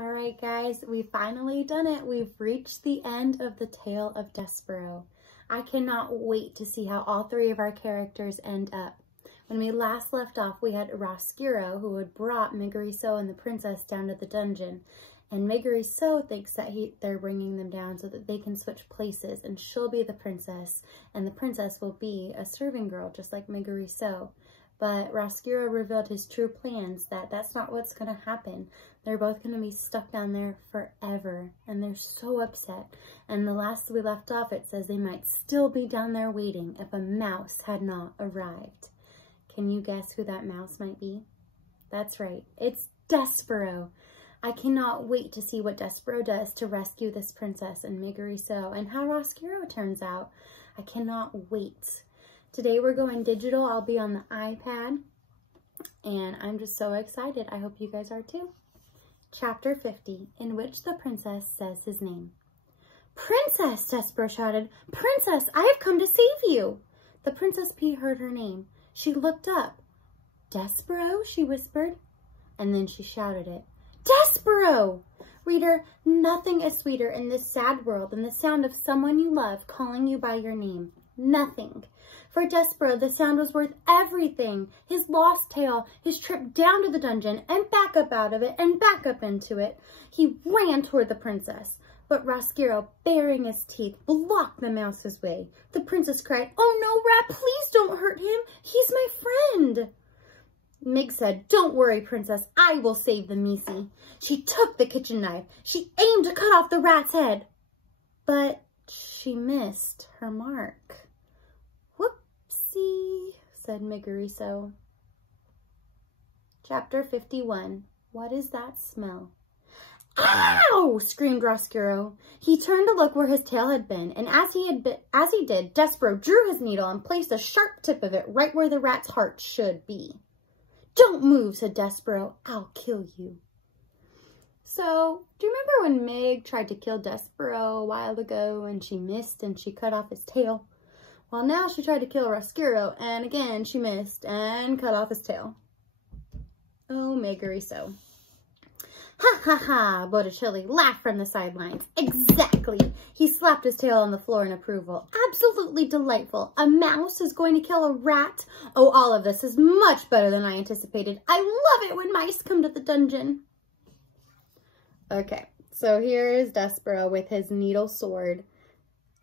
All right, guys, we've finally done it. We've reached the end of the Tale of Despereaux. I cannot wait to see how all three of our characters end up. When we last left off, we had Roscuro, who had brought Megariso and the princess down to the dungeon. And Megariso thinks that they're bringing them down so that they can switch places, and she'll be the princess, and the princess will be a serving girl, just like Megariso. But Roscuro revealed his true plans, that that's not what's going to happen. They're both going to be stuck down there forever, and they're so upset. And the last we left off, it says they might still be down there waiting if a mouse had not arrived. Can you guess who that mouse might be? That's right, it's Despereaux. I cannot wait to see what Despereaux does to rescue this princess and Megariso, and how Roscuro turns out. I cannot wait. Today we're going digital. I'll be on the iPad, and I'm just so excited. I hope you guys are too. Chapter 50, in which the princess says his name. "Princess!" Despereaux shouted. "Princess, I have come to save you!" The Princess P heard her name. She looked up. "Despereaux?" she whispered, and then she shouted it. "Despereaux!" Reader, nothing is sweeter in this sad world than the sound of someone you love calling you by your name. Nothing. For Despereaux, the sound was worth everything. His lost tail, his trip down to the dungeon, and back up out of it, and back up into it. He ran toward the princess, but Roscuro, baring his teeth, blocked the mouse's way. The princess cried, "Oh no, Rat, please don't hurt him. He's my friend." Meg said, "Don't worry, princess. I will save the Misi." She took the kitchen knife. She aimed to cut off the rat's head, but she missed her mark. "Whoopsie," said Megariso. Chapter 51. What is that smell? "Ow!" screamed Roscuro. He turned to look where his tail had been, and as he did, Despereaux drew his needle and placed a sharp tip of it right where the rat's heart should be. "Don't move," said Despereaux. "I'll kill you." So, do you remember when Meg tried to kill Despereaux a while ago and she missed and she cut off his tail? Well, now she tried to kill Roscuro, and again she missed and cut off his tail. Oh, Megariso. "Ha ha ha," Botticelli laughed from the sidelines. "Exactly." He slapped his tail on the floor in approval. "Absolutely delightful. A mouse is going to kill a rat. Oh, all of this is much better than I anticipated. I love it when mice come to the dungeon." Okay, so here is Despereaux with his needle sword,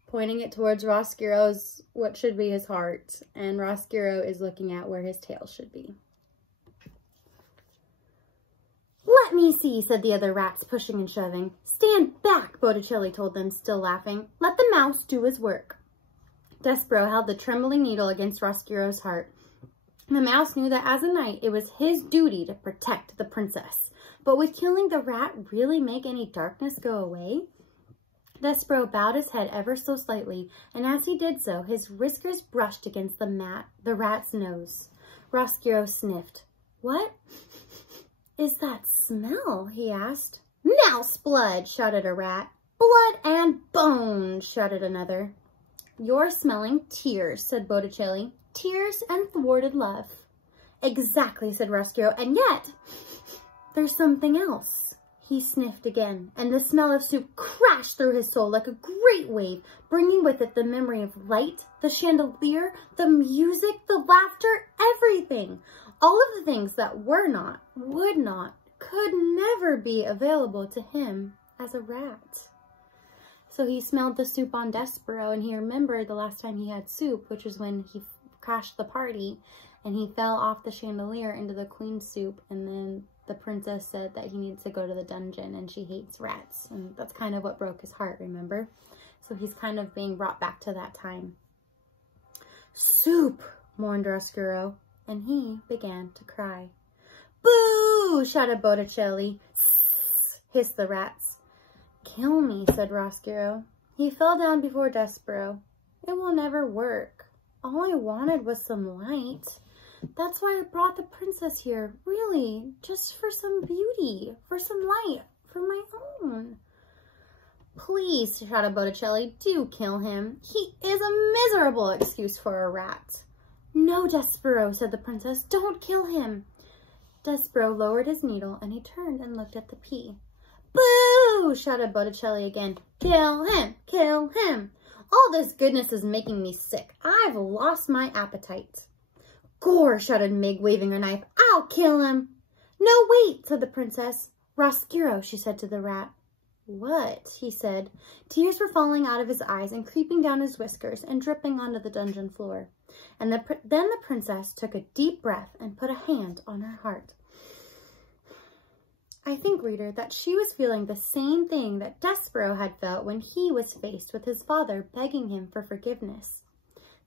pointing it towards Roscuro's, what should be his heart, and Roscuro is looking at where his tail should be. "Let me see," said the other rats, pushing and shoving. "Stand back," Botticelli told them, still laughing. "Let the mouse do his work." Despereaux held the trembling needle against Roscuro's heart. The mouse knew that as a knight, it was his duty to protect the princess. But would killing the rat really make any darkness go away? Despereaux bowed his head ever so slightly, and as he did so, his whiskers brushed against the rat's nose. Roscuro sniffed. "What is that smell?" he asked. "Mouse blood," shouted a rat. "Blood and bones," shouted another. "You're smelling tears," said Botticelli. "Tears and thwarted love." "Exactly," said Roscuro, "and yet there's something else." He sniffed again, and the smell of soup crashed through his soul like a great wave, bringing with it the memory of light, the chandelier, the music, the laughter, everything. All of the things that were not, would not, could never be available to him as a rat. So he smelled the soup on Despereaux, and he remembered the last time he had soup, which was when he crashed the party, and he fell off the chandelier into the queen's soup, and then the princess said that he needs to go to the dungeon, and she hates rats, and that's kind of what broke his heart, remember? So he's kind of being brought back to that time. "Soup," mourned Roscuro, and he began to cry. "Boo!" shouted Botticelli. "Sss!" hissed the rats. "Kill me," said Roscuro. He fell down before Despereaux. "It will never work. All I wanted was some light. That's why I brought the princess here, really, just for some beauty, for some light, for my own." "Please," shouted Botticelli, "do kill him. He is a miserable excuse for a rat." "No, Despereaux," said the princess, "don't kill him." Despereaux lowered his needle, and he turned and looked at the pea. No, shouted Botticelli again. Kill him! Kill him! All this goodness is making me sick. I've lost my appetite. Gore, shouted Meg, waving her knife. I'll kill him. No, wait, said the princess. Roscuro, she said to the rat. What? He said. Tears were falling out of his eyes and creeping down his whiskers and dripping onto the dungeon floor. And then the princess took a deep breath and put a hand on her heart. I think, reader, that she was feeling the same thing that Despereaux had felt when he was faced with his father begging him for forgiveness.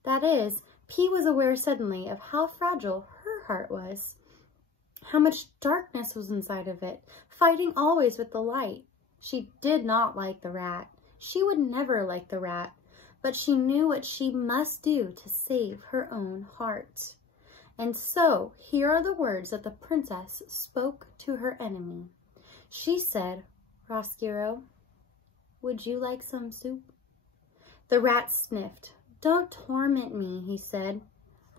That is, P was aware suddenly of how fragile her heart was, how much darkness was inside of it, fighting always with the light. She did not like the rat. She would never like the rat, but she knew what she must do to save her own heart. And so, here are the words that the princess spoke to her enemy. She said, Roscuro, would you like some soup? The rat sniffed. Don't torment me, he said.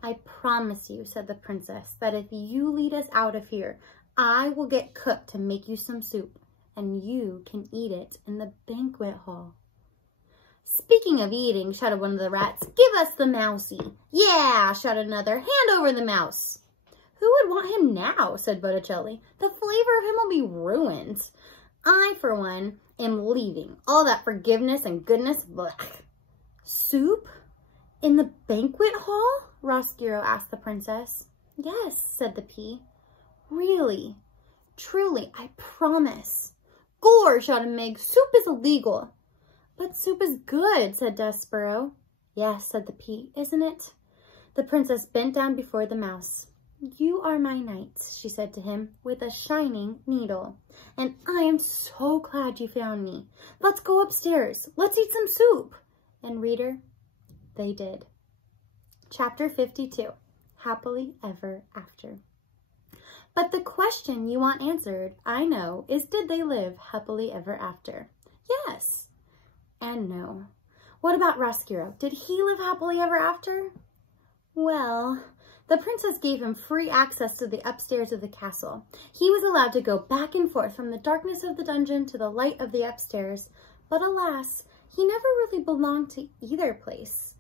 I promise you, said the princess, that if you lead us out of here, I will get cook to make you some soup, and you can eat it in the banquet hall. Speaking of eating, shouted one of the rats, give us the mousie. Yeah, shouted another, hand over the mouse. Who would want him now, said Botticelli. The flavor of him will be ruined. I, for one, am leaving. All that forgiveness and goodness, blech. Soup? In the banquet hall? Roscuro asked the princess. Yes, said the pea. Really? Truly, I promise. Gore, shouted Meg, soup is illegal. But soup is good, said Despereaux. Yes, said the pea, isn't it? The princess bent down before the mouse. You are my knight, she said to him, with a shining needle. And I am so glad you found me. Let's go upstairs. Let's eat some soup. And reader, they did. Chapter 52, Happily Ever After. But the question you want answered, I know, is did they live happily ever after? Yes. And no. What about Roscuro? Did he live happily ever after? Well, the princess gave him free access to the upstairs of the castle. He was allowed to go back and forth from the darkness of the dungeon to the light of the upstairs. But alas, he never really belonged to either place.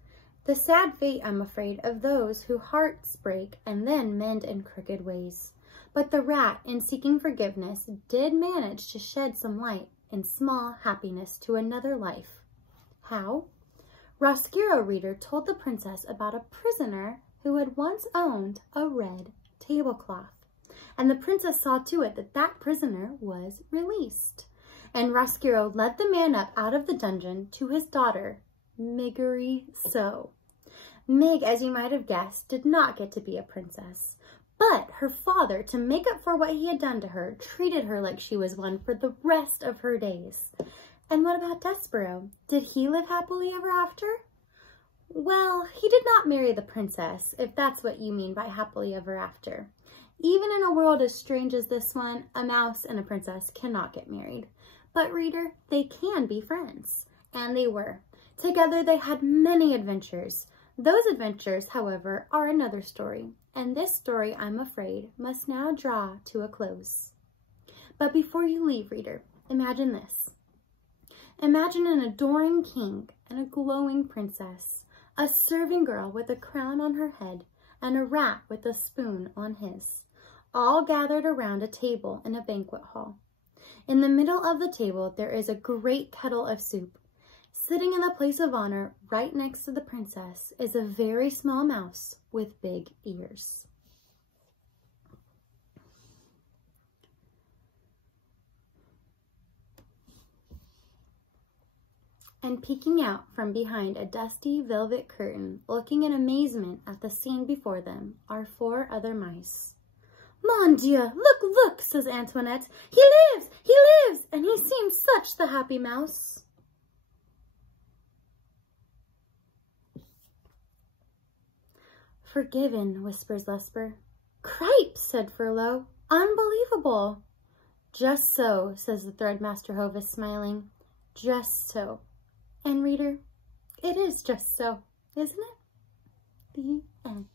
The sad fate, I'm afraid, of those whose hearts break and then mend in crooked ways. But the rat, in seeking forgiveness, did manage to shed some light and small happiness to another life. How? Roscuro, reader, told the princess about a prisoner who had once owned a red tablecloth. And the princess saw to it that that prisoner was released. And Roscuro led the man up out of the dungeon to his daughter, Miggery So. Meg, as you might have guessed, did not get to be a princess. But her father, to make up for what he had done to her, treated her like she was one for the rest of her days. And what about Despereaux? Did he live happily ever after? Well, he did not marry the princess, if that's what you mean by happily ever after. Even in a world as strange as this one, a mouse and a princess cannot get married. But reader, they can be friends. And they were. Together they had many adventures. Those adventures, however, are another story. And this story, I'm afraid, must now draw to a close. But before you leave, reader, imagine this. Imagine an adoring king and a glowing princess, a serving girl with a crown on her head, and a rat with a spoon on his, all gathered around a table in a banquet hall. In the middle of the table, there is a great kettle of soup. Sitting in the place of honor, right next to the princess, is a very small mouse with big ears. And peeking out from behind a dusty velvet curtain, looking in amazement at the scene before them, are 4 other mice. Mon Dieu, look, look, says Antoinette. He lives, and he seems such the happy mouse. Forgiven, whispers Lesper. Cripes, said Furlough. Unbelievable. Just so, says the Threadmaster Hovis, smiling. Just so. And reader, it is just so, isn't it? The end.